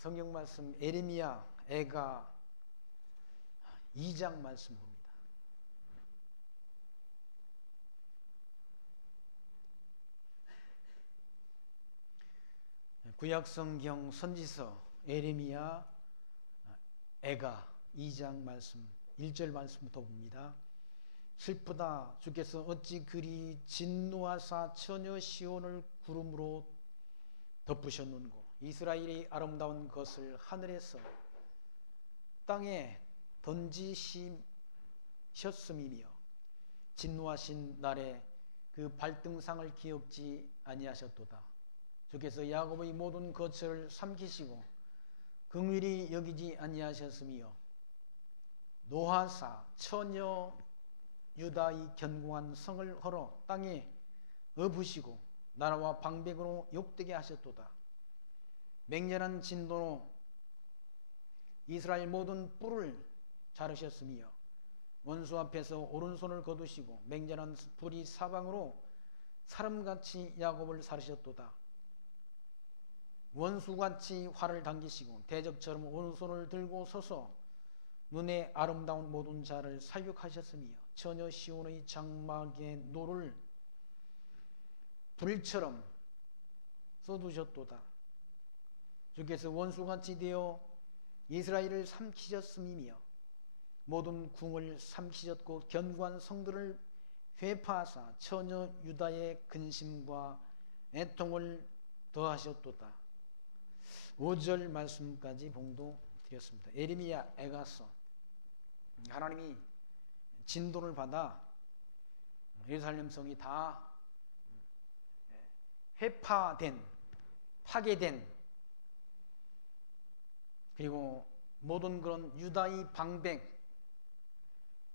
성경 말씀 에레미야 애가 2장 말씀 봅니다. 구약성경 선지서 에레미야 애가 2장 말씀 1절 말씀부터 봅니다. 슬프다 주께서 어찌 그리 진노하사 처녀 시온을 구름으로 덮으셨는고 이스라엘이 아름다운 것을 하늘에서 땅에 던지셨음이며 진노하신 날에 그 발등상을 기억지 아니하셨도다. 주께서 야곱의 모든 거처를 삼키시고 긍휼히 여기지 아니하셨으며 노하사 처녀 유다의 견고한 성을 헐어 땅에 엎으시고 나라와 방백으로 욕되게 하셨도다. 맹렬한 진노로 이스라엘 모든 뿔을 자르셨으며 원수 앞에서 오른손을 거두시고 맹렬한 불이 사방으로 사람같이 야곱을 사르셨도다. 원수같이 활을 당기시고 대적처럼 오른손을 들고 서서 눈에 아름다운 모든 자를 살육하셨으며 처녀 시온의 장막의 노를 불처럼 쏟으셨도다. 주께서 원수같이 되어 이스라엘을 삼키셨음이며 모든 궁을 삼키셨고 견고한 성들을 회파하사 처녀 유다의 근심과 애통을 더하셨도다. 5절 말씀까지 봉독드렸습니다. 에레미야 애가서 하나님이 진도를 받아 예루살렘 성이 다 회파된 파괴된 그리고 모든 그런 유다의 방백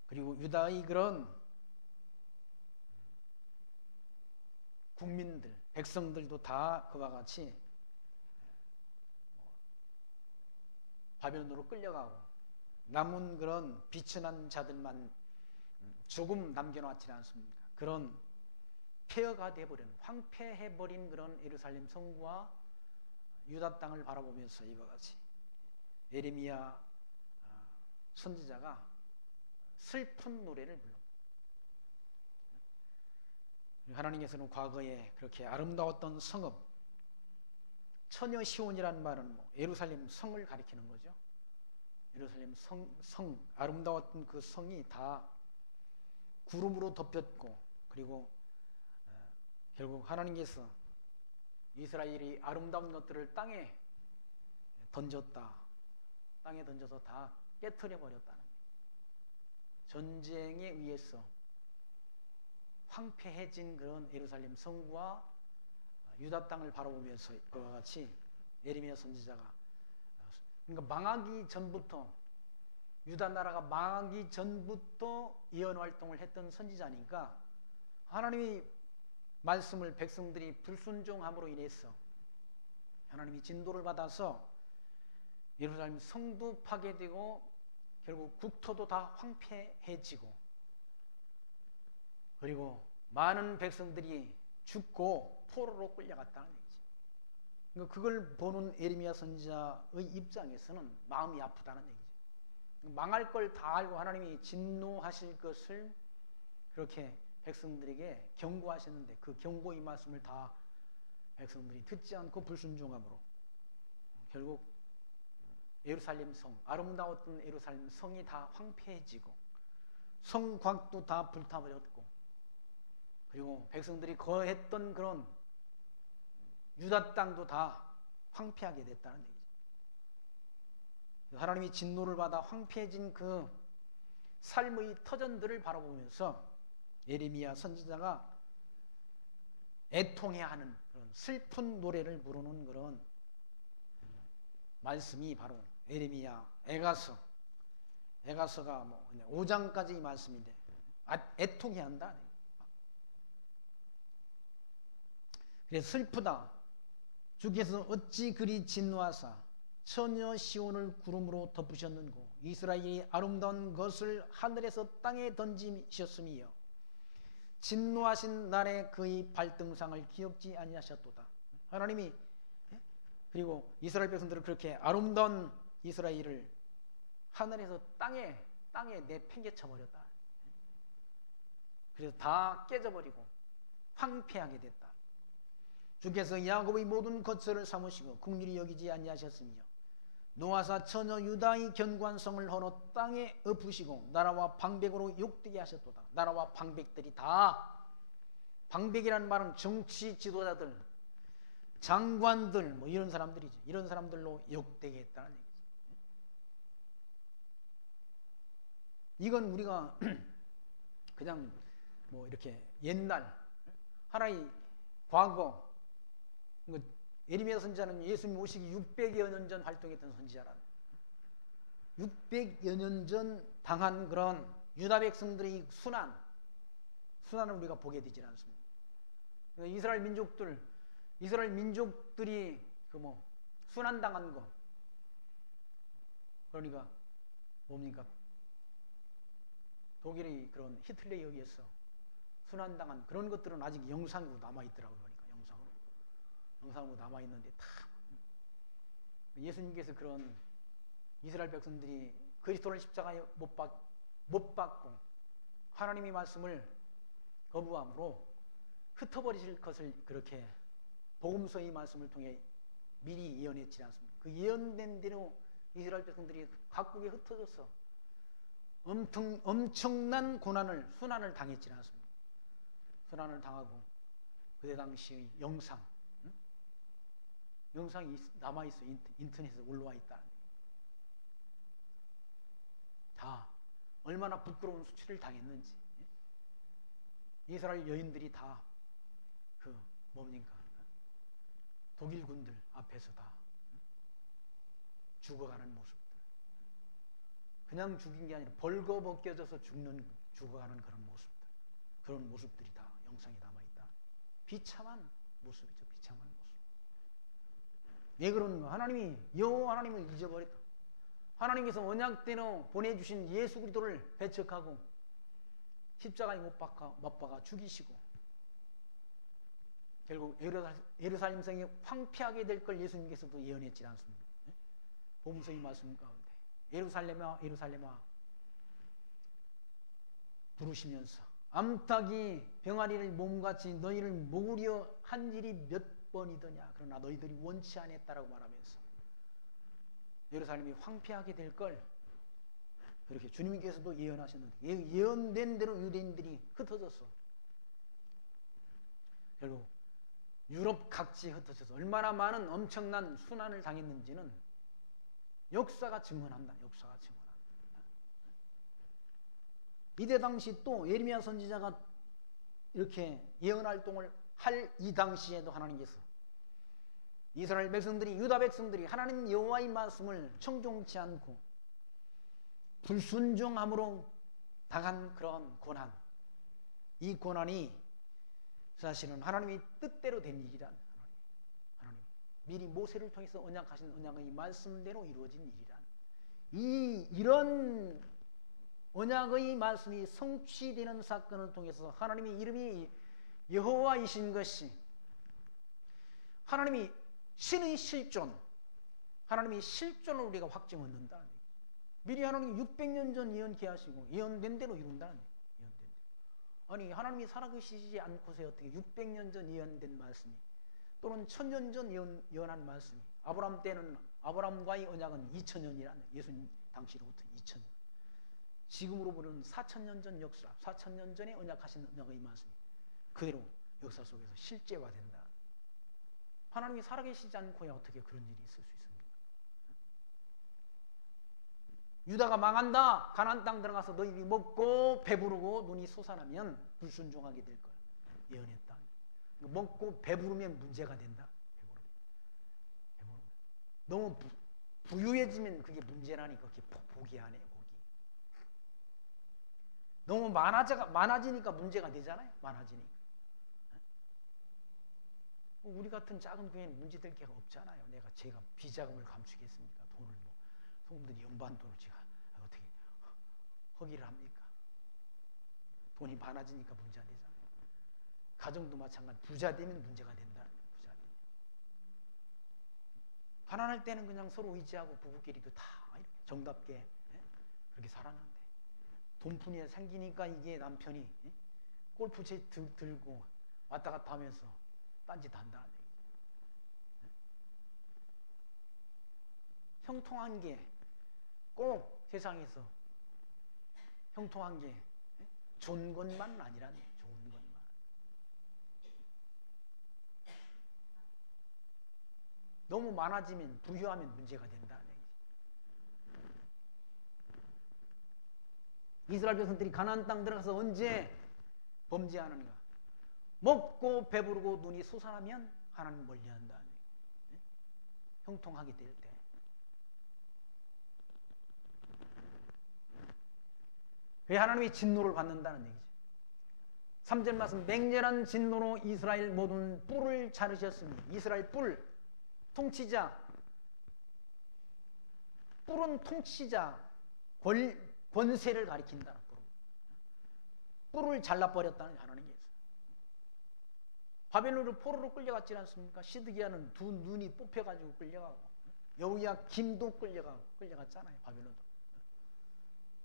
그리고 유다의 그런 국민들 백성들도 다 그와 같이 바벨론으로 끌려가고 남은 그런 비천한 자들만 조금 남겨놓지 않습니까? 그런 폐허가 되어버린 황폐해버린 그런 예루살렘 성과 유다 땅을 바라보면서 이와 같이 에레미야 선지자가 슬픈 노래를 불러. 하나님께서는 과거에 그렇게 아름다웠던 성읍 처녀 시온이라는 말은 예루살렘 성을 가리키는 거죠. 예루살렘 성 아름다웠던 그 성이 다 구름으로 덮였고 그리고 결국 하나님께서 이스라엘이 아름다운 것들을 땅에 던졌다. 땅에 던져서 다 깨트려 버렸다는 거예요. 전쟁에 의해서 황폐해진 그런 예루살렘 성과 유다 땅을 바라보면서 그와 같이 에레미야 선지자가 그러니까 망하기 전부터 유다 나라가 망하기 전부터 예언 활동을 했던 선지자니까 하나님이 말씀을 백성들이 불순종함으로 인해서 하나님이 진도를 받아서 예루살렘 성도 파괴되고 결국 국토도 다 황폐해지고 그리고 많은 백성들이 죽고 포로로 끌려갔다는 얘기죠. 그러니까 그걸 보는 에레미야 선지자의 입장에서는 마음이 아프다는 얘기죠. 망할 걸 다 알고 하나님이 진노하실 것을 그렇게 백성들에게 경고하셨는데 그 경고의 말씀을 다 백성들이 듣지 않고 불순종함으로 결국 예루살렘 성, 아름다웠던 예루살렘 성이 다 황폐해지고 성곽도 다 불타버렸고 그리고 백성들이 거했던 그런 유다 땅도 다 황폐하게 됐다는 얘기죠. 하나님이 진노를 받아 황폐해진 그 삶의 터전들을 바라보면서 예레미야 선지자가 애통해하는 그런 슬픈 노래를 부르는 그런 말씀이 바로 에레미야 애가서가 5장까지 말씀인데 애통해야 한다. 그래서 슬프다 주께서 어찌 그리 진노하사 처녀 시온을 구름으로 덮으셨는고 이스라엘이 아름다운 것을 하늘에서 땅에 던지셨으며 진노하신 날에 그의 발등상을 기억지 아니하셨도다. 하나님이 그리고 이스라엘 백성들은 그렇게 아름다운 이스라엘을 하늘에서 땅에 내팽개쳐 버렸다. 그래서 다 깨져버리고 황폐하게 됐다. 주께서 야곱의 모든 거처를 삼으시고 긍휼히 여기지 아니하셨으며 노아사 처녀 유다의 견고한 성을 헌어 땅에 엎으시고 나라와 방백으로 욕되게 하셨도다. 나라와 방백들이 다, 방백이라는 말은 정치 지도자들, 장관들 뭐 이런 사람들이지. 이런 사람들로 욕되게 했다는 얘기지. 이건 우리가 그냥 뭐 이렇게 옛날 하나의 과거, 예레미야 선지자는 예수님 오시기 600여 년 전 활동했던 선지자란, 600여 년 전 당한 그런 유다 백성들의 순환을 우리가 보게 되지 않습니다. 이스라엘 민족들이 순환당한 거, 그러니까 뭡니까? 독일의 그런 히틀러에 의해서 순환당한 그런 것들은 아직 영상으로 남아있더라고요. 그러니까 영상으로 남아있는데 다 예수님께서 그런 이스라엘 백성들이 그리스도를 십자가에 못 박고 하나님의 말씀을 거부함으로 흩어버리실 것을 그렇게 복음서의 말씀을 통해 미리 예언했지 않습니까? 그 예언된 대로 이스라엘 백성들이 각국에 흩어져서 엄청난 순환을 당했지 않습니까? 순환을 당하고 그때 당시의 영상이 남아있어. 인터넷에 올라와 있다. 다 얼마나 부끄러운 수치를 당했는지. 이스라엘 여인들이 다 독일 군들 앞에서 다 죽어가는 모습들. 그냥 죽인 게 아니라 벌거벗겨져서 죽어가는 그런 모습들이 다 영상에 남아있다. 비참한 모습이죠. 비참한 모습. 왜 그러는가? 여호와 하나님을 잊어버렸다. 하나님께서 언약대로 보내주신 예수 그리스도를 배척하고 십자가에 못 박아 죽이시고 결국 예루살렘 성이 황폐하게 될 걸 예수님께서도 예언했지 않습니까? 복음서의 말씀 가운데 예루살렘아 예루살렘아 부르시면서 암탉이 병아리를 몸같이 너희를 먹으려 한 일이 몇 번이더냐. 그러나 너희들이 원치 않았다라고 말하면서 예루살렘이 황폐하게 될 걸 그렇게 주님께서도 예언하셨는데 예언된 대로 유대인들이 흩어졌어. 결국 유럽 각지에 흩어져서 얼마나 많은 엄청난 순환을 당했는지는 역사가 증언한다. 역사가 증언한다. 이때 당시 또 예레미야 선지자가 이렇게 예언 활동을 할 이 당시에도 하나님께서 이스라엘 백성들이, 유다 백성들이 하나님 여호와의 말씀을 청종치 않고 불순종함으로 당한 그런 고난, 이 고난이 사실은 하나님의 뜻대로 된 일이란, 하나님 미리 모세를 통해서 언약하신 언약의 말씀대로 이루어진 일이란, 이런 언약의 말씀이 성취되는 사건을 통해서 하나님의 이름이 여호와이신 것이, 하나님이 신의 실존, 하나님의 실존을 우리가 확증 얻는다. 미리 하나님이 600년 전 예언케 하시고 예언된 대로 이룬다는 거예요. 아니 하나님이 살아계시지 않고서 어떻게 600년 전 예언된 말씀이, 또는 1000년 전 예언한 말씀이, 아브라함 때는 아브라함과의 언약은 2000년이라는, 예수님 당시로부터 2000년, 지금으로 보면 4000년 전 역사, 4000년 전에 언약하신 언약의 말씀이 그대로 역사 속에서 실제화된다. 하나님이 살아계시지 않고야 어떻게 그런 일이 있을 수 있습니까? 유다가 망한다. 가나안 땅 들어가서 너희들이 먹고 배부르고 눈이 솟아나면 불순종하게 될 걸 예언했다. 먹고 배부르면 문제가 된다. 배부르면. 너무 부유해지면 그게 문제라니까. 그게 복이 아니에요. 복이. 너무 많아지니까 문제가 되잖아요. 많아지니까. 우리 같은 작은 교회는 문제될 게 없잖아요. 제가 비자금을 감추겠습니까? 돈을 성도들이 연반돈을 제가 어떻게 허기를 합니까? 돈이 많아지니까 문제가 되잖아요. 가정도 마찬가지. 부자 되면 문제가 된다는 거예요. 부자 되면. 가난할 때는 그냥 서로 의지하고 부부끼리도 다 정답게 그렇게 살았는데 돈푼이에 생기니까 이게 남편이 골프채 들고 왔다 갔다 하면서 딴짓 한다는 얘기. 형통한 게 꼭 세상에서 형통한 게 좋은 것만은 아니라는 얘기. 좋은 것만. 너무 많아지면 부유하면 문제가 된다는 얘기죠. 이스라엘 백성들이 가나안 땅 들어가서 언제 범죄하는가? 먹고 배부르고 눈이 솟아나면 하나님 멀리한다는 얘기죠. 형통하게 될 때. 왜 하나님이 진노를 받는다는 얘기죠. 3절 말씀, 맹렬한 진노로 이스라엘 모든 뿔을 자르셨으니, 이스라엘 뿔, 통치자, 뿔은 통치자, 권세를 가리킨다. 뿔을 잘라버렸다는 하나님께서. 바벨론으로 포로로 끌려갔지 않습니까? 시드기야는 두 눈이 뽑혀가지고 끌려가고, 여우야 김도 끌려갔잖아요. 바벨론도.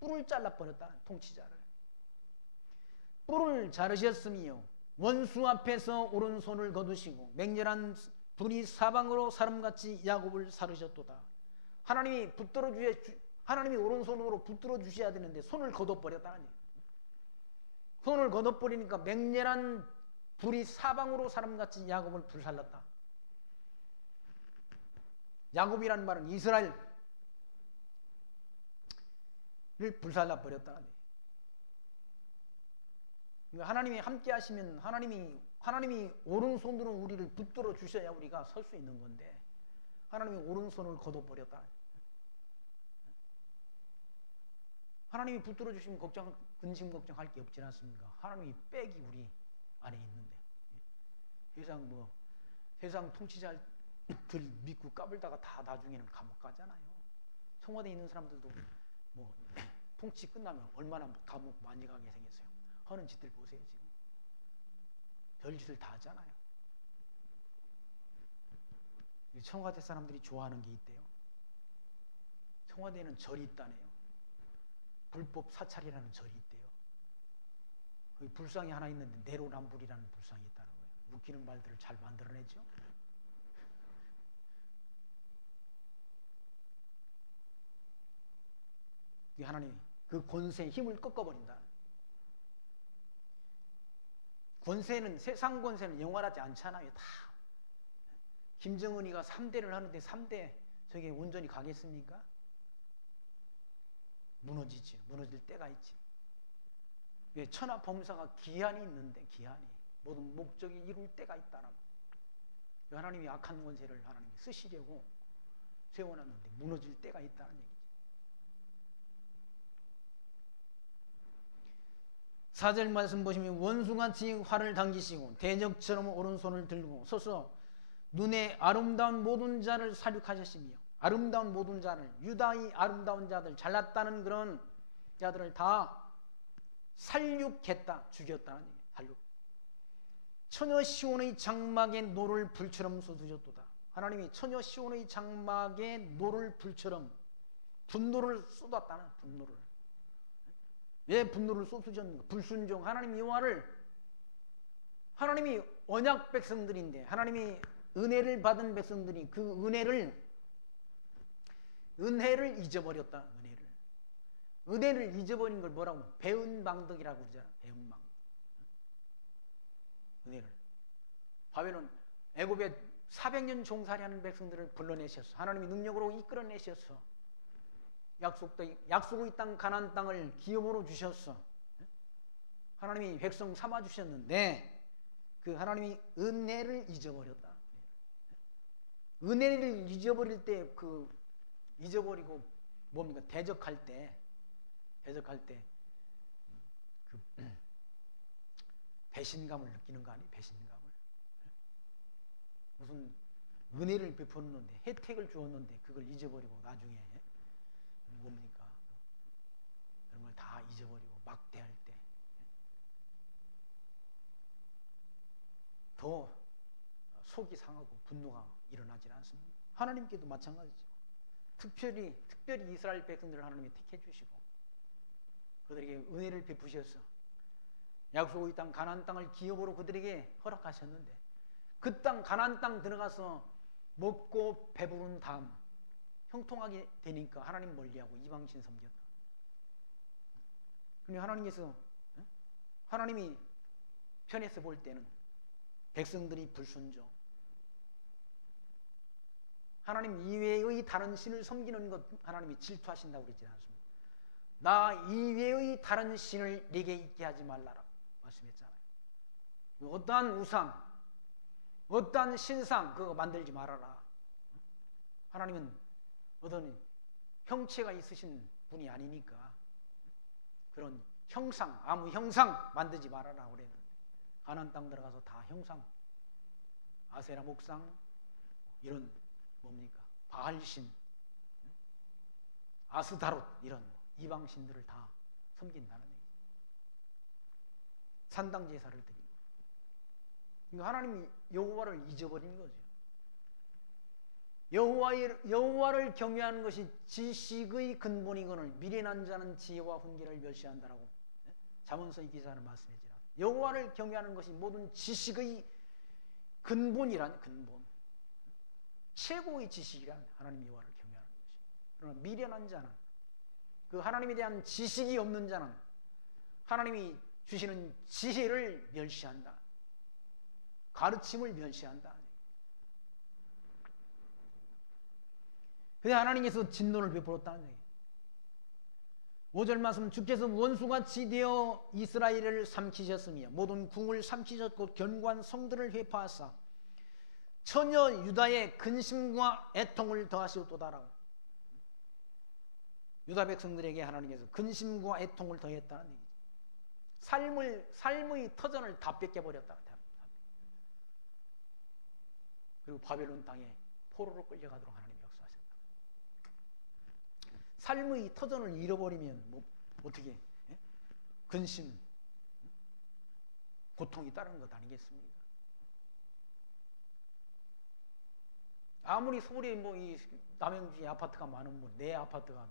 뿔을 잘라버렸다. 통치자를. 뿔을 자르셨으며 원수 앞에서 오른손을 거두시고 맹렬한 분이 사방으로 사람같이 야곱을 사르셨도다. 하나님이 오른손으로 붙들어 주셔야 되는데 손을 거둬버렸다는 얘기예요. 손을 거둬버리니까 맹렬한 불이 사방으로 사람같이 야곱을 불살랐다. 야곱이라는 말은 이스라엘을 불살라 버렸다는 얘기예요. 하나님이 함께 하시면 하나님이 오른손으로 우리를 붙들어 주셔야 우리가 설 수 있는 건데 하나님이 오른손을 거둬버렸다. 하나님이 붙들어 주시면 근심 걱정할 게 없지 않습니까? 하나님이 빽이 우리 안에 있는데 세상 통치자들 믿고 까불다가 다 나중에는 감옥 가잖아요. 청와대에 있는 사람들도 통치 끝나면 얼마나 감옥 많이 가게 생겼어요. 하는 짓들 보세요. 지금 별짓을 다 하잖아요. 청와대 사람들이 좋아하는 게 있대요. 청와대에는 절이 있다네요. 불법 사찰이라는 절이 있대요. 그 불상이 하나 있는데 내로남불이라는 불상이 있다는 거예요. 웃기는 말들을 잘 만들어내죠. 하나님이 그 권세의 힘을 꺾어버린다. 세상 권세는 영원하지 않잖아요. 다. 김정은이가 3대를 하는데 3대 저게 온전히 가겠습니까? 무너지지. 무너질 때가 있지. 천하범사가 기한이 있는데 기한이 모든 목적이 이룰 때가 있다는 거예요. 하나님이 악한 권세를 하나님이 쓰시려고 세워놨는데 무너질 때가 있다는 얘기죠. 4절 말씀 보시면 원수같이 활을 당기시고 대적처럼 오른손을 들고 서서 눈에 아름다운 모든 자를 살육하셨으며 아름다운 모든 자를 유다의 아름다운 자들 잘났다는 그런 자들을 다 살육했다. 죽였다는 얘기예요. 살육. 처녀 시온의 장막에 노를 불처럼 쏟으셨도다. 하나님이 처녀 시온의 장막에 노를 불처럼 분노를 쏟았다는 분노를. 왜 분노를 쏟으셨는가? 불순종 하나님 여호와를 하나님이 언약 백성들인데 하나님이 은혜를 받은 백성들이 그 은혜를 잊어버렸다. 은혜를 잊어버린 걸 뭐라고? 배은망덕이라고 그러잖아. 배은망덕. 은혜를. 바벨론 애굽에 400년 종살이하는 백성들을 불러내셨어. 하나님이 능력으로 이끌어내셨어. 약속의 땅 가나안 땅을 기업으로 주셨어. 하나님이 백성 삼아 주셨는데 그 하나님이 은혜를 잊어버렸다. 은혜를 잊어버릴 때 잊어버리고 뭡니까? 대적할 때 그 배신감을 느끼는 거 아니에요? 배신감을. 무슨 은혜를 베풀었는데 혜택을 주었는데 그걸 잊어버리고 나중에 뭡니까? 그런 걸 다 잊어버리고 막대할 때 더 속이 상하고 분노가 일어나질 않습니다. 하나님께도 마찬가지죠. 특별히 이스라엘 백성들을 하나님이 택해 주시고 그들에게 은혜를 베푸셔서 약속의 땅 가나안 땅을 기업으로 그들에게 허락하셨는데 그 땅 가나안 땅 들어가서 먹고 배부른 다음 형통하게 되니까 하나님 멀리하고 이방신 섬겼다. 근데 하나님께서 하나님이 편에서 볼 때는 백성들이 불순종 하나님 이외의 다른 신을 섬기는 것 하나님이 질투하신다고 그러지 않습니까? 나 이외의 다른 신을 네게 있게 하지 말라라고 말씀했잖아요. 어떠한 우상, 어떠한 신상 그거 만들지 말아라. 하나님은 어떤 형체가 있으신 분이 아니니까 그런 형상, 아무 형상 만들지 말아라 그랬는데 가나안 땅 들어가서 다 형상, 아세라 목상 이런 뭡니까? 바알신, 아스다롯 이런 이방신들을 다 섬긴다는 얘기죠. 산당 제사를 드리고 그러니까 하나님이 여호와를 잊어버린 거죠. 여호와를 경외하는 것이 지식의 근본이거늘 미련한 자는 지혜와 훈계를 멸시한다라고 잠언서의 기사는 말씀했지만 여호와를 경외하는 것이 모든 지식의 근본이란 근본 최고의 지식이란 하나님 여호와를 경외하는 것이. 그러나 미련한 자는 그 하나님에 대한 지식이 없는 자는 하나님이 주시는 지혜를 멸시한다. 가르침을 멸시한다. 그래서 하나님께서 진노를 베풀었다는 얘기예요. 5절 말씀 주께서 원수같이 되어 이스라엘을 삼키셨으며 모든 궁을 삼키셨고 견고한 성들을 회파하사 처녀 유다의 근심과 애통을 더하시었도다라고. 유다 백성들에게 하나님께서 근심과 애통을 더했다는 얘기죠. 삶의 터전을 다 뺏겨버렸다. 그리고 바벨론 땅에 포로로 끌려가도록 하나님이 역사하셨다. 삶의 터전을 잃어버리면 뭐 어떻게 근심, 고통이 따르는 것 아니겠습니까? 아무리 서울에 뭐 이 남양주에 아파트가 많으면 내 아파트가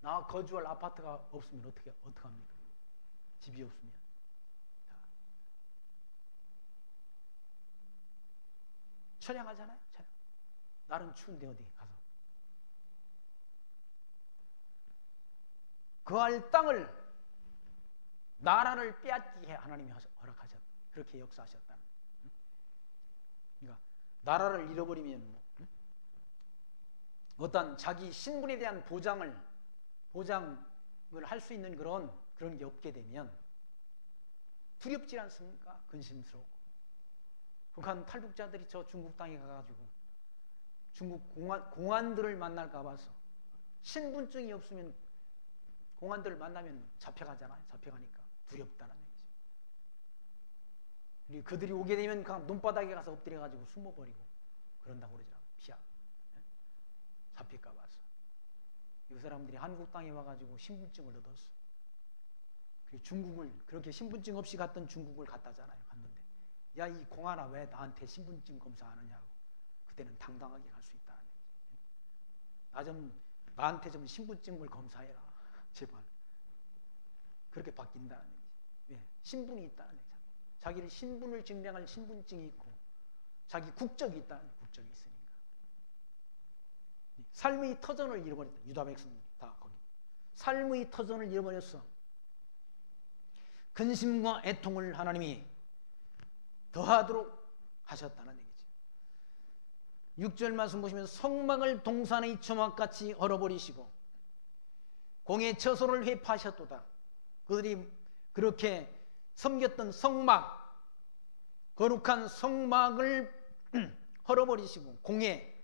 나 거주할 아파트가 없으면 어떡합니까? 집이 없으면. 처량하잖아요. 날은 추운데 어디 가서. 그할 땅을 나라를 빼앗기게 하나님이 허락하셨다. 그렇게 역사하셨다. 그러니까 나라를 잃어버리면 어떤 자기 신분에 대한 보장을 할 수 있는 그런 게 없게 되면 두렵지 않습니까? 근심스럽고. 북한 탈북자들이 저 중국 땅에 가가지고 중국 공안들을 만날까 봐서 신분증이 없으면 공안들을 만나면 잡혀가잖아요. 잡혀가니까 두렵다는 얘기죠. 그리고 그들이 오게 되면 그냥 논바닥에 가서 엎드려가지고 숨어버리고 그런다고 그러잖아요. 잡힐까 봐서. 이 사람들이 한국 땅에 와가지고 신분증을 얻었어. 그리고 중국을 그렇게 신분증 없이 갔던 중국을 갔다잖아요. 갔는데 야, 이 공안아 왜 나한테 신분증 검사 안 하냐고. 그때는 당당하게 갈 수 있다는 얘기죠. 나한테 좀 신분증을 검사해라. 제발. 그렇게 바뀐다는 얘기죠. 왜? 신분이 있다는 얘기죠. 자기를 신분을 증명할 신분증이 있고 자기 국적이 있다는 국적이 있으니까. 삶의 터전을 잃어버렸다. 유다 백성들이 다 거기. 삶의 터전을 잃어버렸어. 근심과 애통을 하나님이 더하도록 하셨다는 얘기죠. 6절 말씀 보시면 성막을 동산의 초막같이 얼어버리시고 공의 처소를 회파하셨도다. 그들이 그렇게 섬겼던 성막, 거룩한 성막을 헐어버리시고 공의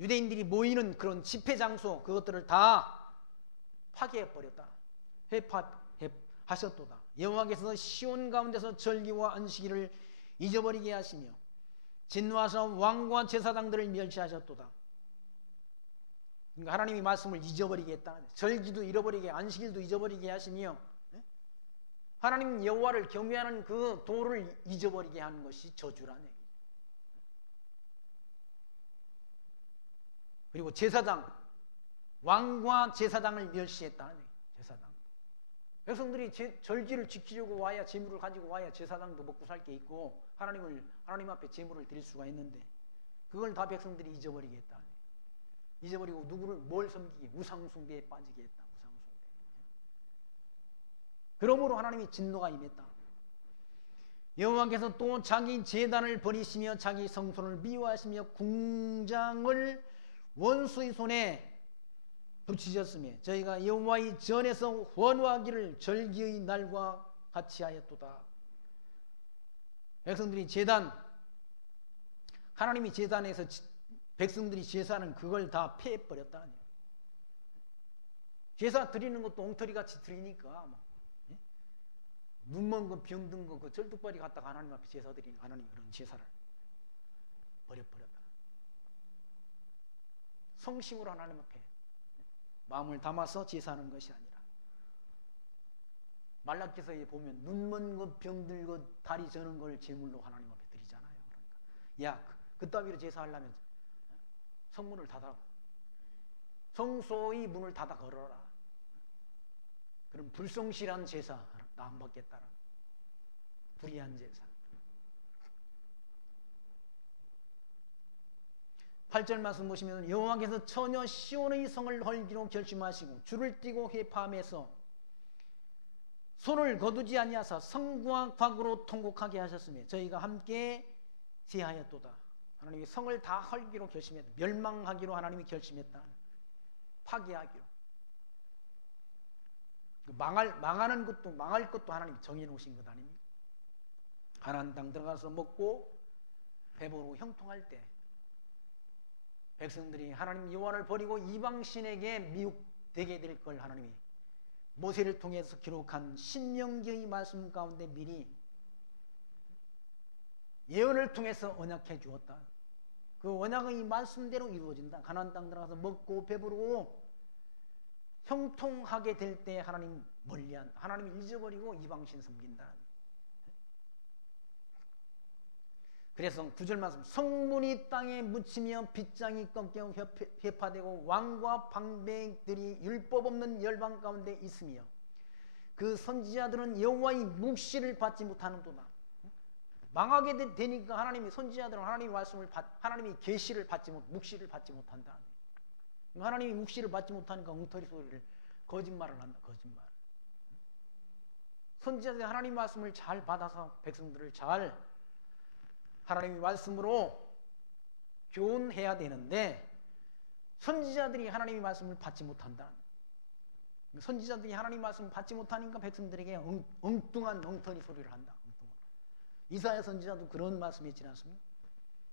유대인들이 모이는 그런 집회 장소 그것들을 다 파괴해버렸다. 회파하셨도다. 여호와께서 시온 가운데서 절기와 안식일을 잊어버리게 하시며 진노하사 왕과 제사장들을 멸시하셨도다. 그러니까 하나님이 말씀을 잊어버리게 했다. 절기도 잃어버리게, 안식일도 잊어버리게 하시며 하나님 여호와를 경외하는 그 도를 잊어버리게 하는 것이 저주라는 얘기예요. 그리고 제사장, 왕과 제사장을 멸시했다는 얘기예요. 제사장. 백성들이 절기를 지키려고 와야 제물을 가지고 와야 제사장도 먹고 살 게 있고 하나님 앞에 제물을 드릴 수가 있는데 그걸 다 백성들이 잊어버리게 했다. 잊어버리고 뭘 섬기게? 우상숭배에 빠지게 했다. 우상숭배. 그러므로 하나님이 진노가 임했다. 여호와께서 또 자기 제단을 버리시며 자기 성소를 미워하시며 궁장을 원수의 손에 붙이셨으며 저희가 여호와의 전에서 헌화하기를 절기의 날과 같이 하였도다. 백성들이 제단, 하나님이 제단에서 백성들이 제사는 그걸 다 폐해버렸다. 제사 드리는 것도 엉터리같이 드리니까 눈먼 거, 병든 거, 그 절뚝발이 갖다가 하나님 앞에 제사 드리는 하나님 그런 제사를 버렸다. 성심으로 하나님 앞에 마음을 담아서 제사하는 것이 아니라 말라기서에 보면 눈먼 것, 병들 것, 다리 저는 걸 제물로 하나님 앞에 드리잖아요. 그러니까 야, 그따위로 제사하려면 성문을 닫아, 성소의 문을 닫아 걸어라. 그럼 불성실한 제사 나 안 받겠다는 불의한 제사. 8절 말씀 보시면 여호와께서 처녀 시온의 성을 헐기로 결심하시고 줄을 띠고 회파함에서 손을 거두지 아니하사 성과 과구로 통곡하게 하셨으며 저희가 함께 제하였도다. 하나님이 성을 다 헐기로 결심했다. 멸망하기로 하나님이 결심했다. 파괴하기로. 망할 것도 하나님이 정해놓으신 것 아닙니까? 가나안 땅 들어가서 먹고 배부르고 형통할 때 백성들이 하나님 여호와를 버리고 이방신에게 미혹되게 될 걸 하나님이 모세를 통해서 기록한 신명기의 말씀 가운데 미리 예언을 통해서 언약해 주었다. 그 언약의 말씀대로 이루어진다. 가나안 땅 들어가서 먹고 배부르고 형통하게 될 때 하나님 멀리한다. 하나님을 잊어버리고 이방신 섬긴다. 그래서 9절 말씀 성문이 땅에 묻히며 빗장이 꺾여 회파되고 왕과 방백들이 율법 없는 열방 가운데 있으며 그 선지자들은 여호와의 묵시를 받지 못하는도다. 망하게 되니까 하나님이 선지자들은 하나님의 말씀을 하나님의 계시를 묵시를 받지 못한다. 하나님이 묵시를 받지 못하니까 엉터리 소리를 거짓말을 한다. 거짓말. 선지자들이 하나님의 말씀을 잘 받아서 백성들을 잘 하나님의 말씀으로 교훈해야 되는데 선지자들이 하나님의 말씀을 받지 못한다. 선지자들이 하나님의 말씀을 받지 못하니까 백성들에게 엉뚱한 엉터리 소리를 한다. 이사야 선지자도 그런 말씀했지 않습니까?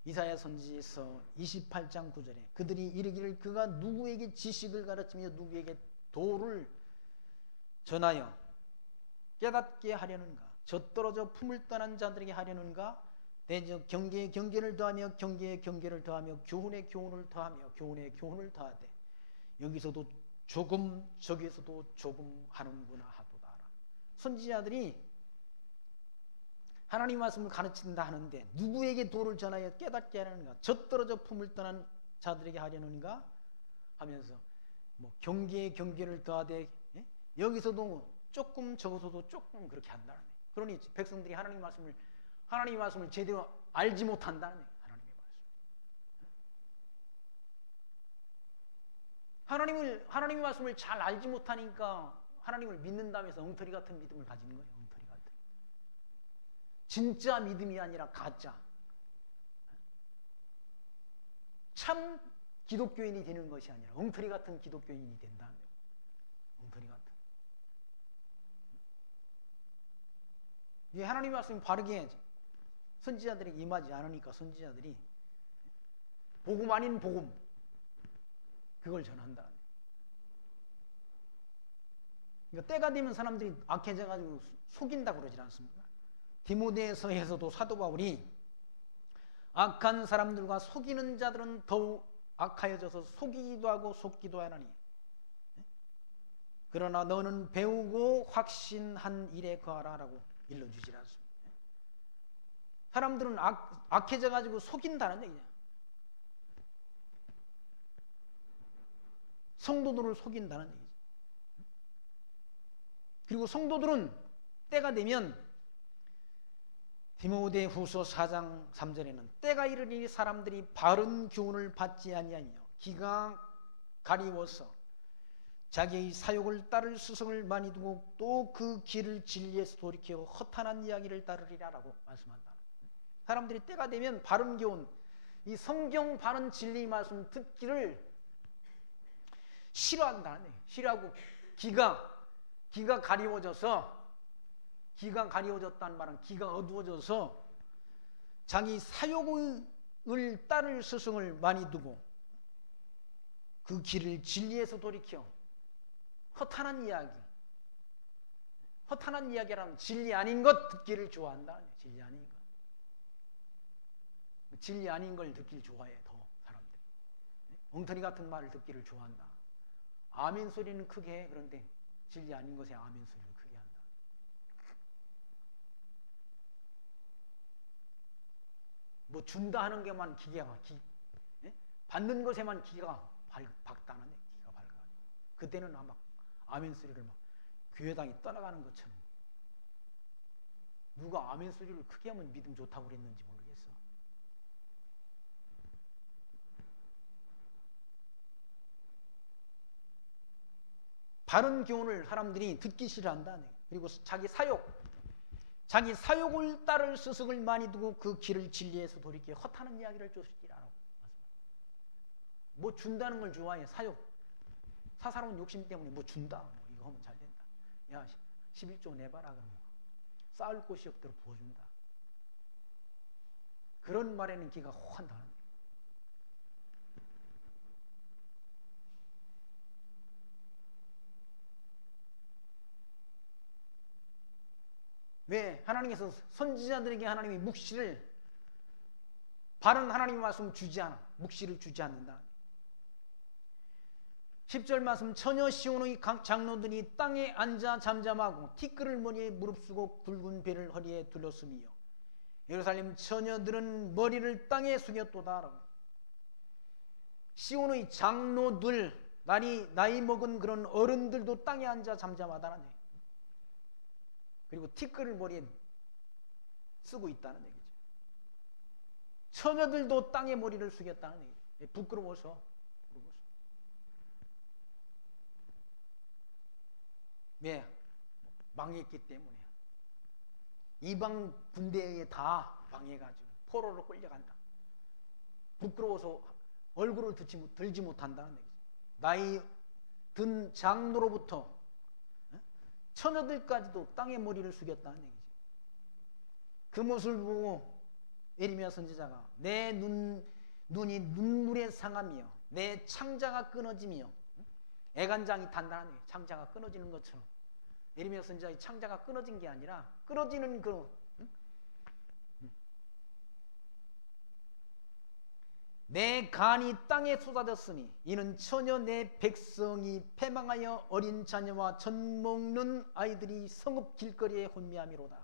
이사야 선지에서 28장 9절에 그들이 이르기를 그가 누구에게 지식을 가르치며 누구에게 도를 전하여 깨닫게 하려는가? 젖떨어져 품을 떠난 자들에게 하려는가? 대적 경계에 경계를 더하며 경계에 경계를 더하며 교훈에 교훈을 더하며 교훈에 교훈을 더하되 여기서도 조금 저기서도 조금 하는구나 하도다. 선지자들이 하나님 말씀을 가르친다 하는데 누구에게 도를 전하여 깨닫게 하려는가? 젖떨어져 품을 떠난 자들에게 하려는가? 하면서 뭐 경계에 경계를 더하되 여기서도 조금 저기서도 조금 그렇게 한다는 거예요. 그러니 백성들이 하나님 말씀을 제대로 알지 못한다는 거예요. 하나님의 말씀을 잘 알지 못하니까 하나님을 믿는다고 해서 엉터리 같은 믿음을 가지는 거예요. 엉터리 같은. 진짜 믿음이 아니라 가짜. 참 기독교인이 되는 것이 아니라 엉터리 같은 기독교인이 된다는 거예요. 엉터리 같은. 이 하나님의 말씀이 바르게 선지자들에게 임하지 않으니까 선지자들이 복음 아닌 복음 그걸 전한다. 그러니까 때가 되면 사람들이 악해져가지고 속인다고 그러지 않습니까? 디모데서에서도 사도 바울이 악한 사람들과 속이는 자들은 더욱 악하여져서 속이기도 하고 속기도 하나니 그러나 너는 배우고 확신한 일에 거하라 라고 일러주질 않습니다. 사람들은 악해져가지고 속인다는 얘기냐. 성도들을 속인다는 얘기죠. 그리고 성도들은 때가 되면 디모데후서 4장 3절에는 때가 이르니 사람들이 바른 교훈을 받지 아니하며 기가 가리워서 자기의 사욕을 따를 스승을 많이 두고 또 그 길을 진리에서 돌이켜 허탄한 이야기를 따르리라라고 말씀한다. 사람들이 때가 되면 바른 교훈, 이 성경 바른 진리 말씀 듣기를 싫어한다는 얘기예요. 싫어하고 기가 가리워져서, 기가 가리워졌다는 말은 기가 어두워져서 자기 사욕을 따를 스승을 많이 두고 그 길을 진리에서 돌이켜 허탄한 이야기라면 진리 아닌 것 듣기를 좋아한다. 진리 아닌 것. 진리 아닌 걸 듣기를 좋아해. 더 사람들이 엉터리 같은 말을 듣기를 좋아한다. 아멘 소리는 크게 해. 그런데 진리 아닌 것에 아멘 소리를 크게 한다. 뭐 준다 하는 게만 받는 것에만 기가 밝다는 기가 밝아가지고 그때는 아마 아멘 소리를 막 교회당이 떠나가는 것처럼. 누가 아멘 소리를 크게 하면 믿음 좋다고 그랬는지 모르겠어. 바른 교훈을 사람들이 듣기 싫어한다. 그리고 자기 사욕을 따를 스승을 많이 두고 그 길을 진리에서 돌이켜 허탄한 이야기를 쫓으리라고. 뭐 준다는 걸 좋아해. 사사로운 욕심 때문에 뭐 준다. 뭐 이거 하면 잘 된다. 야 11조 내봐라. 그러면 쌓을 곳이 없도록 부어준다. 그런 말에는 기가 호한다. 왜? 하나님께서 선지자들에게 하나님이 묵시를, 바른 하나님의 말씀을 주지 않아. 묵시를 주지 않는다. 10절 말씀, 처녀 시온의 장로들이 땅에 앉아 잠잠하고 티끌을 머리에 무릅쓰고 굵은 배를 허리에 둘렀으며 예루살렘 처녀들은 머리를 땅에 숙였도다. 시온의 장로들, 나이 먹은 그런 어른들도 땅에 앉아 잠잠하다는 얘기죠. 그리고 티끌을 머리에 쓰고 있다는 얘기죠. 처녀들도 땅에 머리를 숙였다는 얘기죠. 부끄러워서. 왜? 망했기 때문에. 이방 군대에 다 망해가지고 포로로 끌려간다. 부끄러워서 얼굴을 들지 못한다는 얘기죠. 나이 든 장로로부터 처녀들까지도 땅에 머리를 숙였다는 얘기죠. 그 모습을 보고 예레미야 선지자가 내 눈이 눈물에 상하며 내 창자가 끊어지며 애간장이 단단한 얘기예요. 창자가 끊어지는 것처럼. 예레미야 선지자의 창자가 끊어진 게 아니라 끊어지는 내 간이 땅에 쏟아졌으니 이는 처녀 내 백성이 패망하여 어린 자녀와 젖 먹는 아이들이 성읍 길거리에 혼미함이로다.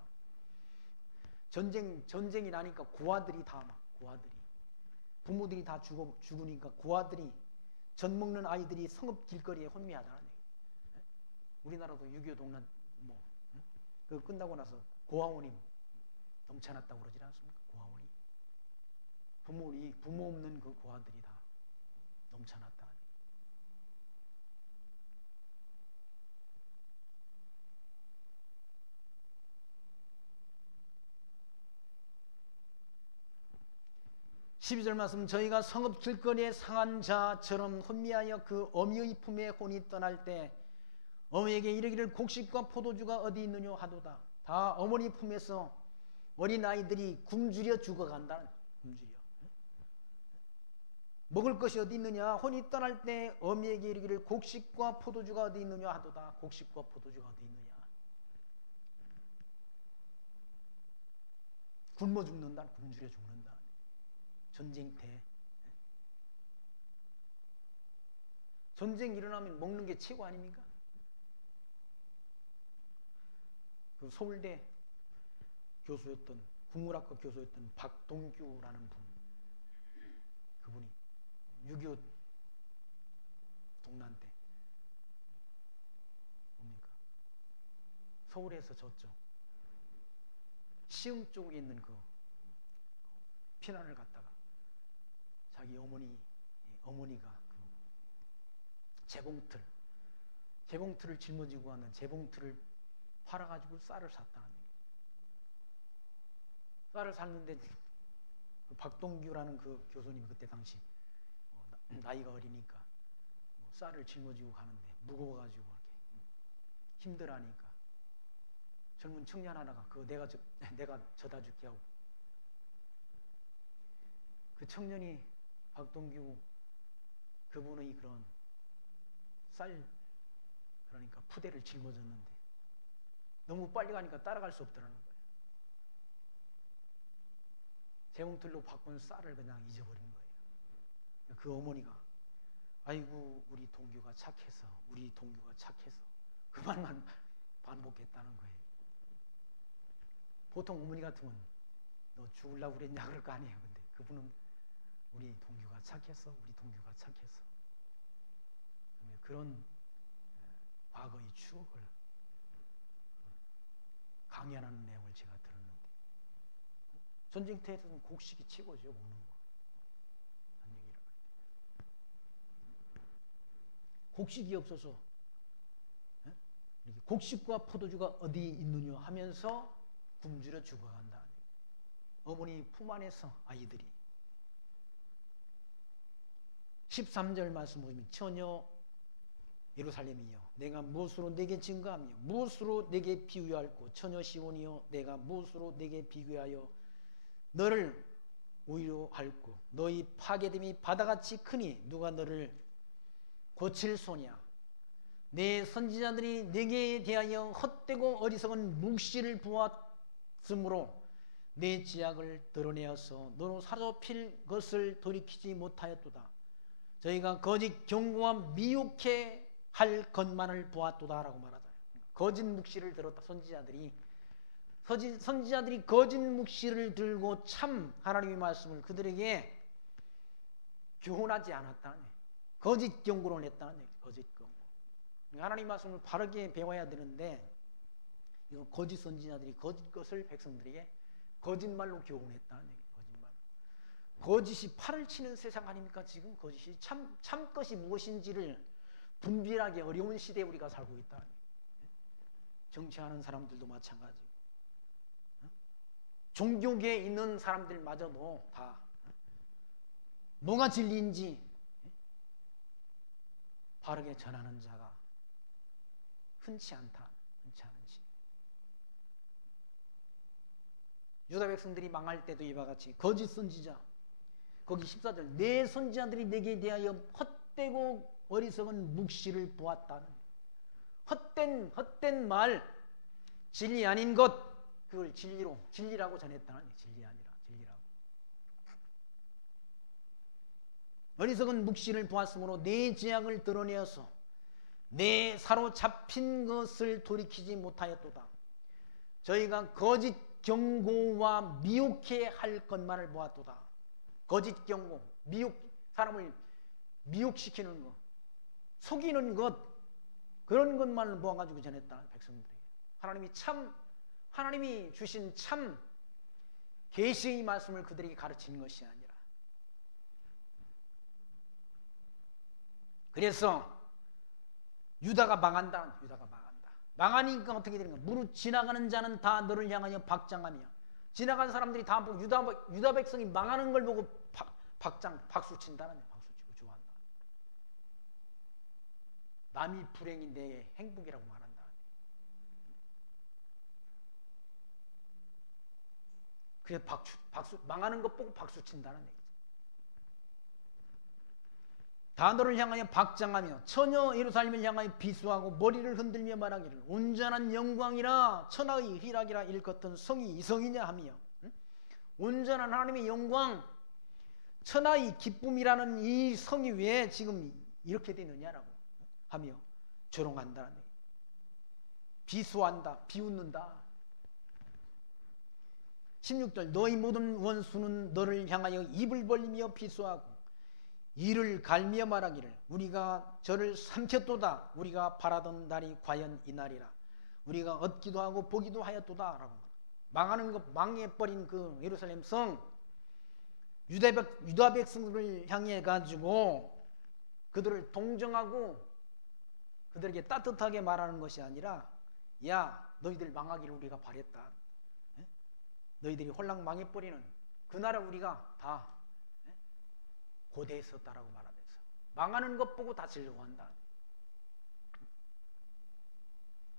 전쟁이 나니까 고아들이 부모들이 다 죽으니까 고아들이, 젖 먹는 아이들이 성읍 길거리에 혼미하다는 얘기. 우리나라도 6.25 동란 그 끝나고 나서 고아원이 넘쳐났다고 그러지 않습니까? 고아원이 부모 없는 그 고아들이 다 넘쳐났다. (12절) 말씀, 저희가 성읍 길거리에 상한 자처럼 혼미하여 그 어미의 품에 혼이 떠날 때 어미에게 이르기를 곡식과 포도주가 어디 있느냐 하도다. 다 어머니 품에서 어린 아이들이 굶주려 죽어간다. 먹을 것이 어디 있느냐? 혼이 떠날 때 어미에게 이르기를 곡식과 포도주가 어디 있느냐 하도다. 곡식과 포도주가 어디 있느냐? 굶어 죽는다. 굶주려 죽는다. 전쟁 일어나면 먹는 게 최고 아닙니까? 그 서울대 교수였던, 국문학과 교수였던 박동규라는 분, 그분이 6.25 동란 때 서울에서 졌죠. 시흥 쪽에 있는 그 피난을 갔다가 자기 어머니가 그 재봉틀을 짊어지고 하는 재봉틀을 팔아가지고 쌀을 샀다는 얘기. 쌀을 샀는데 그 박동규라는 그 교수님 그때 당시 나이가 어리니까 쌀을 짊어지고 가는데 무거워가지고 이렇게 힘들어하니까 젊은 청년 하나가 그거 내가 져다 줄게 하고 그 청년이 박동규 그분의 그런 쌀 그러니까 푸대를 짊어졌는데 너무 빨리 가니까 따라갈 수 없더라는 거예요. 재봉틀로 바꾼 쌀을 그냥 잊어버린 거예요. 그 어머니가 아이고 우리 동규가 착해서 그 말만 반복했다는 거예요. 보통 어머니 같으면 너 죽으려고 그랬냐 그럴 거 아니에요. 근데 그분은 우리 동규가 착했어. 그런 과거의 추억을 강연하는 내용을 제가 들었는데 전쟁터에서는 곡식이 최고죠. 먹는 거. 곡식이 없어서 곡식과 포도주가 어디 있느냐 하면서 굶주려 죽어간다. 어머니 품 안에서 아이들이 13절 말씀 보시면 처녀 예루살렘이여 내가 무엇으로 내게 증거하며 무엇으로 내게 비유할꼬 처녀 시온이여 내가 무엇으로 내게 비교하여 너를 위로할꼬 너희 파괴됨이 바다같이 크니 누가 너를 고칠 소냐 내 선지자들이 내게 대하여 헛되고 어리석은 묵시를 보았으므로 내 지약을 드러내어서 너로 사로필 것을 돌이키지 못하였도다. 저희가 거짓 경고와 미혹해 할 것만을 보았도다 라고 말하잖아요. 거짓 묵시를 들었다. 선지자들이 거짓 묵시를 들고 참 하나님의 말씀을 그들에게 교훈하지 않았다는 얘기예요. 거짓 경고를 했다는 얘기예요. 거짓 경고. 하나님의 말씀을 바르게 배워야 되는데 이거 거짓 선지자들이 거짓 것을 백성들에게 거짓말로 교훈했다는 얘기예요. 거짓이 팔을 치는 세상 아닙니까? 지금 거짓이 참 것이 무엇인지를 분별하기 어려운 시대에 우리가 살고 있다. 정치하는 사람들도 마찬가지고 종교계에 있는 사람들마저도 다 뭐가 진리인지 바르게 전하는 자가 흔치 않은 시. 유다 백성들이 망할 때도 이와 같이 거짓 선지자 거기 14절 내 선지자들이 내게 대하여 헛되고 어리석은 묵시를 보았다는 헛된 말 진리 아닌 것 그걸 진리라고 전했다는 진리 아니라 진리라고 어리석은 묵시를 보았으므로 내 죄악을 드러내어서 내 사로잡힌 것을 돌이키지 못하였도다. 저희가 거짓 경고와 미혹해 할 것만을 보았도다. 거짓 경고, 사람을 미혹시키는 것, 속이는 것, 그런 것만을 모아가지고 전했다, 백성들에게. 하나님이 주신 참 계시의 말씀을 그들에게 가르치는 것이 아니라. 그래서 유다가 망한다. 망하니까 어떻게 되는 거야? 무릇 지나가는 자는 다 너를 향하여 박장하며 지나간 사람들이 다 보고 유다 백성이 망하는 걸 보고 박수 친다는 거예요. 박수 치고 좋아한다. 남이 불행이 내 행복이라고 말한다. 그래서 망하는 것 보고 박수 친다는 얘기죠. 다 너를 향하여 박장하며 처녀 예루살렘을 향하여 비수하고 머리를 흔들며 말하기를 온전한 영광이라 천하의 희락이라 일컫던 성이 이 성이냐 하며 온전한 하나님의 영광 천하의 기쁨이라는 이 성이 왜 지금 이렇게 되느냐라고 하며 조롱한다는 얘기예요. 비수한다, 비웃는다. 16절 너희 모든 원수는 너를 향하여 입을 벌리며 비수하고 이를 갈며 말하기를 우리가 저를 삼켰도다. 우리가 바라던 날이 과연 이 날이라. 우리가 얻기도 하고 보기도 하였도다라고. 망하는 것, 망해버린 그 예루살렘 성, 유다 백성들을 향해 가지고 그들을 동정하고 그들에게 따뜻하게 말하는 것이 아니라, 야, 너희들 망하기를 우리가 바랬다. 너희들이 홀랑 망해버리는 그 나라 우리가 다 고대했었다라고 말하면서 망하는 것 보고 다 즐거워한다.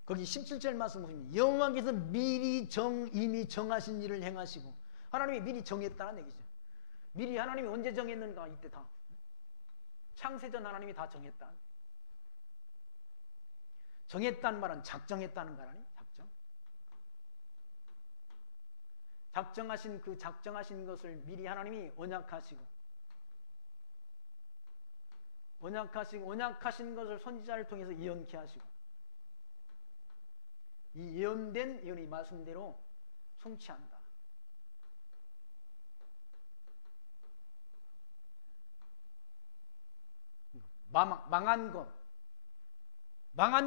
거기 17절 말씀 보시면 여호와께서 미리 이미 정하신 일을 행하시고, 하나님이 미리 정했다는 얘기죠. 미리 하나님이 언제 정했는가? 이때 다 창세전 하나님이 다 정했다. 정했다는 말은 작정했다는 거 아니에요? 작정하신 것을 미리 하나님이 언약하신 것을 선지자를 통해서 예언케 하시고, 이 예언된 예언의 말씀대로 성취한다. 망한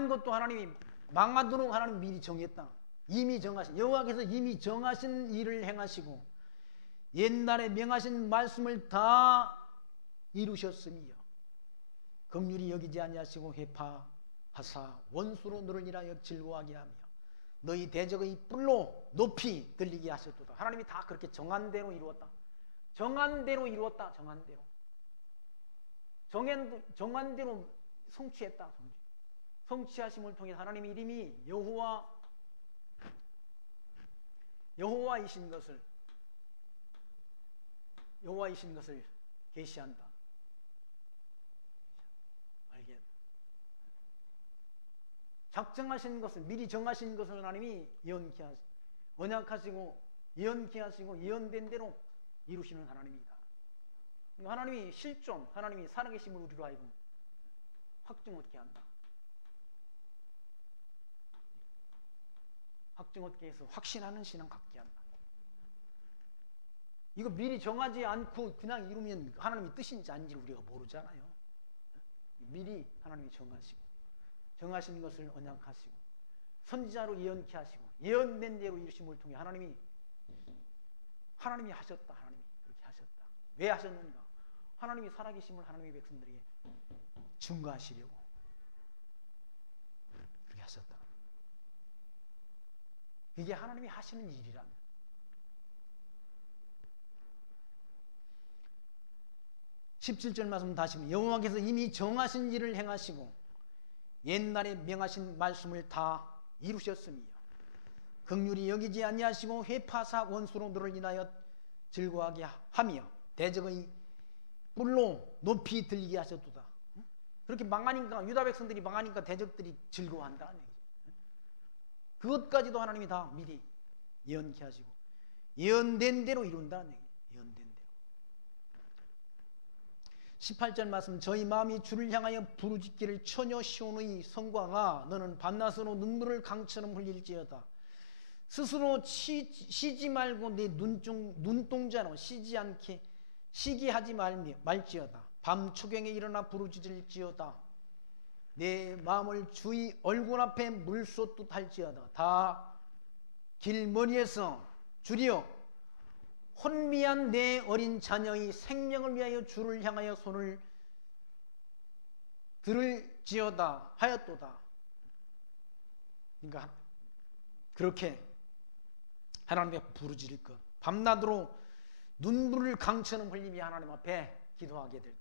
것도 하나님이 망하도록 하나님 미리 정했다. 여호와께서 이미 정하신 일을 행하시고 옛날에 명하신 말씀을 다 이루셨으며 긍휼히 여기지 아니하시고 회파하사 원수로 너를 인하여 즐거워하게 하며 너희 대적의 뿔로 높이 들리게 하셨도다. 하나님이 다 그렇게 정한 대로 이루었다. 정한 대로 성취했다. 성취하심을 통해 하나님의 이름이 여호와이신 것을 계시한다. 알겠다. 작정하신 것을, 미리 정하신 것을 하나님이 언약하시고 예언케 하시고 예언된 대로 이루시는 하나님이다. 하나님이 하나님이 살아계심을 우리로 하여금 확증 얻게 한다. 확증 얻게 해서 확신하는 신앙 갖게 한다. 이거 미리 정하지 않고 그냥 이루면 하나님의 뜻인지 아닌지 우리가 모르잖아요. 미리 하나님이 정하신 것을 언약하시고 선지자로 예언케 하시고 예언된 대로 이루심을 통해 하나님이 하셨다. 하나님이 그렇게 하셨다. 왜 하셨는가? 하나님이 살아계심을 하나님의 백성들에게 증거하시려고 그렇게 하셨다. 이게 하나님이 하시는 일이란. (17절) 말씀 다시 보면 여호와께서 이미 정하신 일을 행하시고 옛날에 명하신 말씀을 다 이루셨으며 긍휼히 여기지 아니하시고 회파사 원수로 너를 인하여 즐거워하게 하며 대적의 뿔로 높이 들리게 하셨도다. 그렇게 망하니까, 유다 백성들이 망하니까 대적들이 즐거워한다. 그것까지도 하나님이 다 미리 예언케 하시고 예언된 대로 이룬다는 얘기예요. 예언된 대로. 18절 말씀 저희 마음이 주를 향하여 부르짖기를 처녀 시온의 성광아 너는 밤낮으로 눈물을 강처럼 흘릴지어다. 스스로 쉬지 말고 내 눈동자로 쉬게 하지 말지어다. 밤 초경에 일어나 부르짖을지어다. 내 마음을 주의 얼굴 앞에 물쏟듯 할지어다. 다 길머리에서 주리여 혼미한 내 어린 자녀의 생명을 위하여 주를 향하여 손을 들을지어다 하였도다. 그러니까 그렇게 하나님 앞에 부르짖을 것, 밤낮으로 눈물을 강처럼 흘리며 하나님 앞에 기도하게 될 것,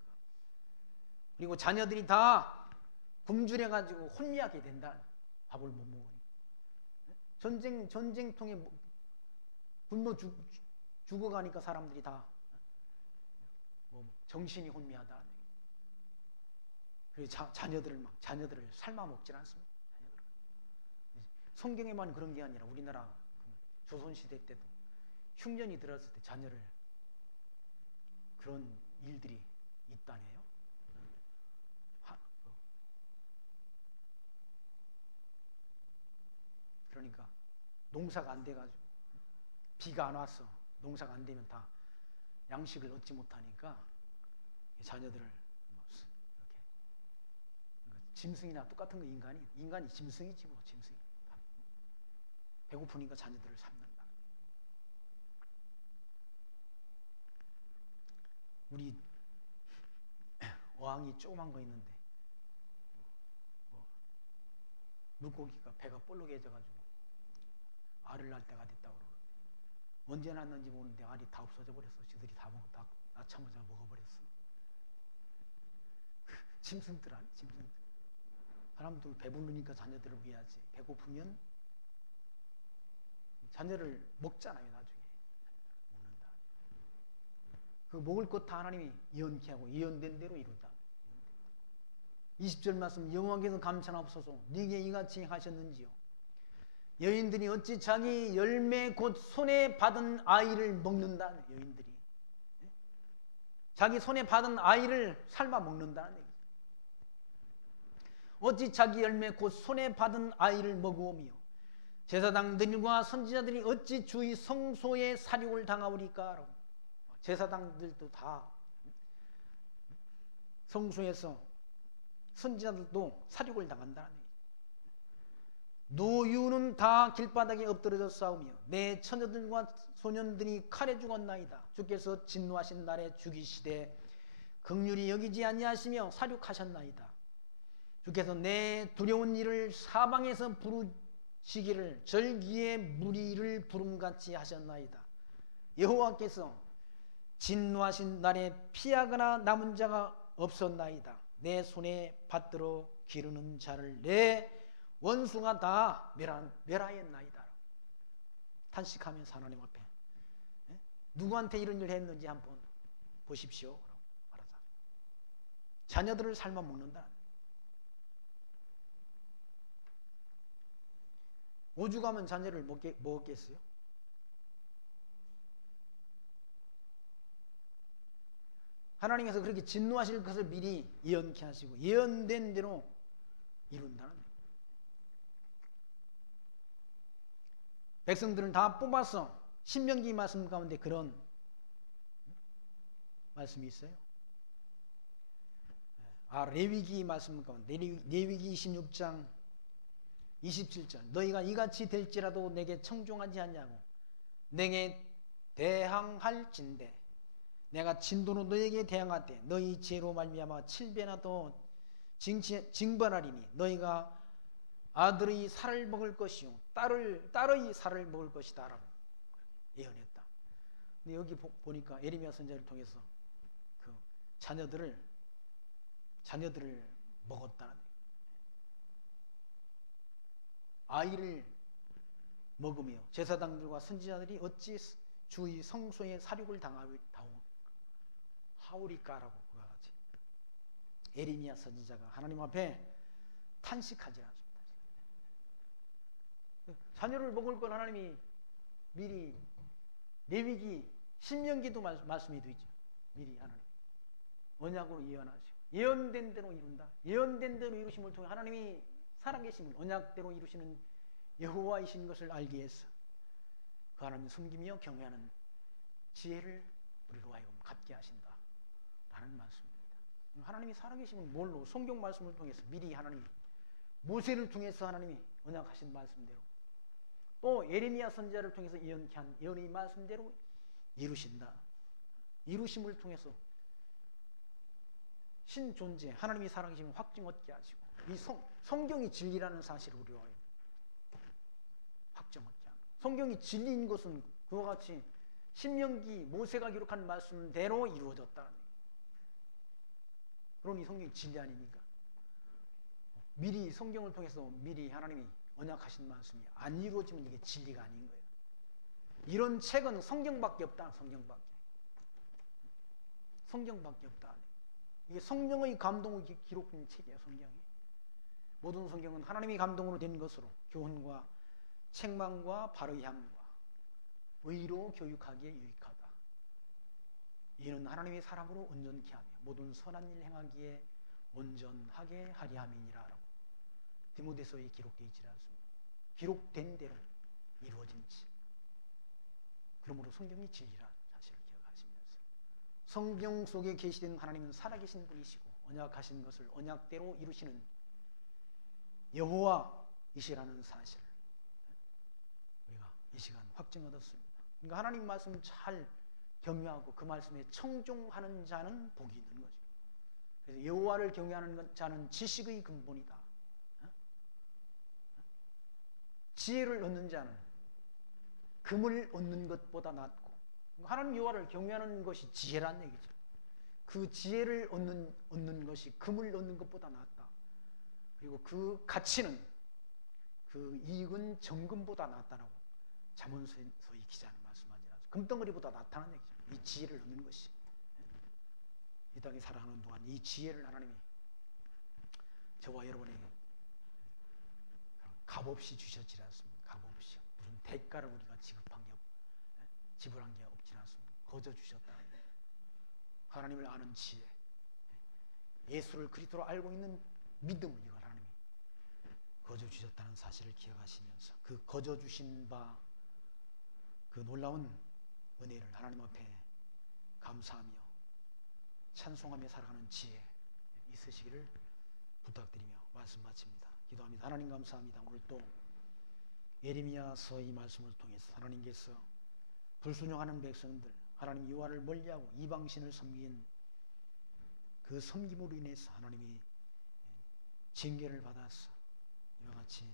그리고 자녀들이 다 굶주려가지고 혼미하게 된다. 밥을 못 먹으니 전쟁통에 굶어 죽어가니까 사람들이 다 정신이 혼미하다. 그래서 자녀들을 삶아 먹질 않습니다. 성경에만 그런 게 아니라 우리나라 조선시대 때도 흉년이 들었을 때 자녀를 그런 일들이 있다네요. 그러니까 농사가 안 돼가지고 비가 안 왔어. 농사가 안 되면 다 양식을 얻지 못하니까 자녀들을 이렇게 짐승이나 똑같은 거 인간이 짐승이지 뭐 짐승. 배고프니까 자녀들을 삶는다. 우리 어항이 조그만 거 있는데 물고기가 배가 볼록해져가지고 알을 낳을 때가 됐다고 그러는데 언제 낳았는지 모르는데 알이 다 없어져 버렸어. 지들이 다 낳자마자 먹어버렸어. 짐승들 아니 짐승들. 사람들 배부르니까 자녀들을 위하지. 배고프면 자녀를 먹잖아요. 나중에 먹는다. 그 먹을 것 다 하나님이 예언케 하고 예언된 대로 이루다. 20절 말씀 여호와께서 감찰하옵소서 네게 이같이 하셨는지요. 여인들이 어찌 자기 열매 곧 손에 받은 아이를 먹는다. 여인들이 자기 손에 받은 아이를 삶아 먹는다는 얘기죠. 어찌 자기 열매 곧 손에 받은 아이를 먹으오며 제사장들과 선지자들이 어찌 주의 성소에 살육을 당하오리까. 제사장들도 다 성소에서 선지자들도 살육을 당한다는 얘기죠. 노유는 다 길바닥에 엎드려져 싸우며 내 처녀들과 소년들이 칼에 죽었나이다. 주께서 진노하신 날에 죽이시되 긍휼히 여기지 아니하시며 살육하셨나이다. 주께서 내 두려운 일을 사방에서 부르시기를 절기에 무리를 부름같이 하셨나이다. 여호와께서 진노하신 날에 피하거나 남은 자가 없었나이다. 내 손에 받들어 기르는 자를 내 원수가 다 멸하였나이다. 탄식하면서 하나님 앞에 누구한테 이런 일을 했는지 한번 보십시오. 말하자. 자녀들을 삶아 먹는다. 오죽하면 자녀를 먹었겠어요? 하나님께서 그렇게 진노하실 것을 미리 예언케 하시고 예언된 대로 이룬다는 거예요. 백성들을 다 뽑아서 신명기 말씀 가운데 그런 말씀이 있어요. 레위기 말씀 가운데 레위기 26장 27절 너희가 이같이 될지라도 내게 청종하지 않냐고 내게 대항할진대 내가 진도로 너희에게 대항하되 너희 죄로 말미암아 7배나 더 징벌하리니 너희가 아들의 살을 먹을 것이요 딸의 살을 먹을 것이다 라고 예언했다. 근데 여기 보니까 에레미야 선지자를 통해서 그 자녀들을 먹었다는 아이를 먹으며 제사장들과 선지자들이 어찌 주의 성소에 살육을 하오리까라고 그와 같이 에레미야 선지자가 하나님 앞에 탄식하지 않습니다. 자녀를 먹을 걸 하나님이 미리 레위기 신명기도 말씀이 되어 있죠. 미리 하나님 언약으로 예언하시고 예언된 대로 이룬다. 예언된 대로 이루심을 통해 하나님이 살아계심을 언약대로 이루시는 여호와이신 것을 알기 위해서 그 하나님 숨기며 경외하는 지혜를 우리로 하여금 갖게 하신다 라는 말씀입니다. 하나님이 살아계심은 뭘로? 성경 말씀을 통해서 미리 하나님이 모세를 통해서 하나님이 언약하신 말씀대로 또 예레미야 선지자를 통해서 예언케 한 예언의 말씀대로 이루신다. 이루심을 통해서 신존재 하나님이 살아계심을 확증 얻게 하시고 이 성경이 진리라는 사실을 우리가 확정 얻게 합니다. 성경이 진리인 것은 그와 같이 신명기 모세가 기록한 말씀대로 이루어졌다는 얘기예요. 그러니 성경이 진리 아닙니까? 미리 성경을 통해서 미리 하나님이 언약하신 말씀이 안 이루어지면 이게 진리가 아닌 거예요. 이런 책은 성경밖에 없다. 성경밖에 없다. 이게 성령의 감동을 기록된 책이에요. 성경이. 모든 성경은 하나님의 감동으로 된 것으로 교훈과 책망과 바르게 함과 의로 교육하기에 유익하다. 이는 하나님의 사람으로 온전케 하며 모든 선한 일 행하기에 온전하게 하리 함이니라. 디모데서에 기록되어 있지 않습니다. 기록된 대로 이루어진 지. 그러므로 성경이 진리라는 사실을 기억하시면서 성경 속에 계시된 하나님은 살아계신 분이시고 언약하신 것을 언약대로 이루시는 여호와이시라는 사실을 이 시간 확증 얻었습니다. 그러니까 하나님 말씀 잘 경외하고 그 말씀에 청종하는 자는 복이 있는 거죠. 그래서 여호와를 경외하는 자는 지식의 근본이다. 지혜를 얻는 자는 금을 얻는 것보다 낫고, 하나님 여호와를 경외하는 것이 지혜란 얘기죠. 그 지혜를 얻는 것이 금을 얻는 것보다 낫다. 그리고 그 가치는, 그 이익은 정금보다 낫다라고 잠언서의 기자는 말씀하지 않습니까? 금덩어리보다 낫다는 얘기죠. 이 지혜를 얻는 것이. 이 땅에 살아가는 동안 이 지혜를 하나님이 저와 여러분에게 값없이 주셨지 않습니까? 값없이. 무슨 대가를 우리가 지불한 게 없지 않습니까? 거저 주셨다. 하나님을 아는 지혜, 예수를 그리스도로 알고 있는 믿음을 이걸 하나님이 거저 주셨다는 사실을 기억하시면서 그 거저 주신 바 그 놀라운 은혜를 하나님 앞에 감사하며 찬송하며 살아가는 지혜 있으시기를 부탁드리며 말씀 마칩니다. 기도합니다. 하나님 감사합니다. 오늘 또 예레미야서 이 말씀을 통해서 하나님께서 불순종하는 백성들, 하나님 여호와를 멀리하고 이방신을 섬긴 그 섬김으로 인해서 하나님이 징계를 받아서 이와 같이